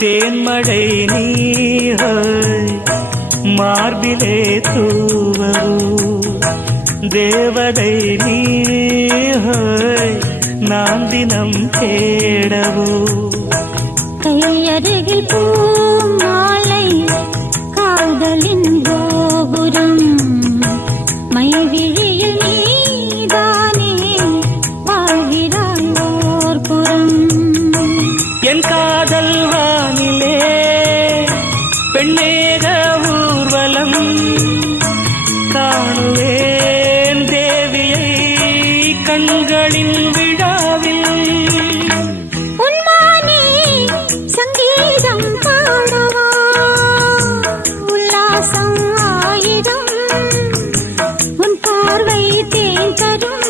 தேன்மழை நீர் மார்பிலே தூவோ தேவதை நீர் நான் தினம் தேடவோ கையருகில் பூ மாலை காதலின் கோபுரம் மைவிழியில் நீதானே வாழ்கிறாய் ஓர் புறம் என் காதல் வானிலே பெண்ணேக ஊர்வலம் காணுவேன் தேவியை கண்களின் விழாவில் உன்மானே சங்கீதம் பாடவா உல்லாசம் ஆயிரம் உன் பார்வை தேன் தரும்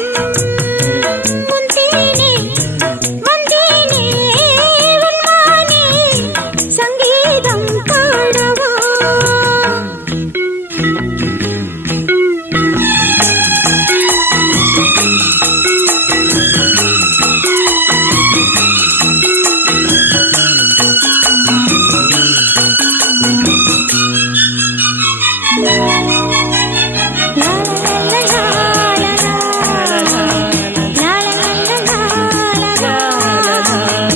உன் தேனே வந்தேனே உன்மானே சங்கீதம் பாடவா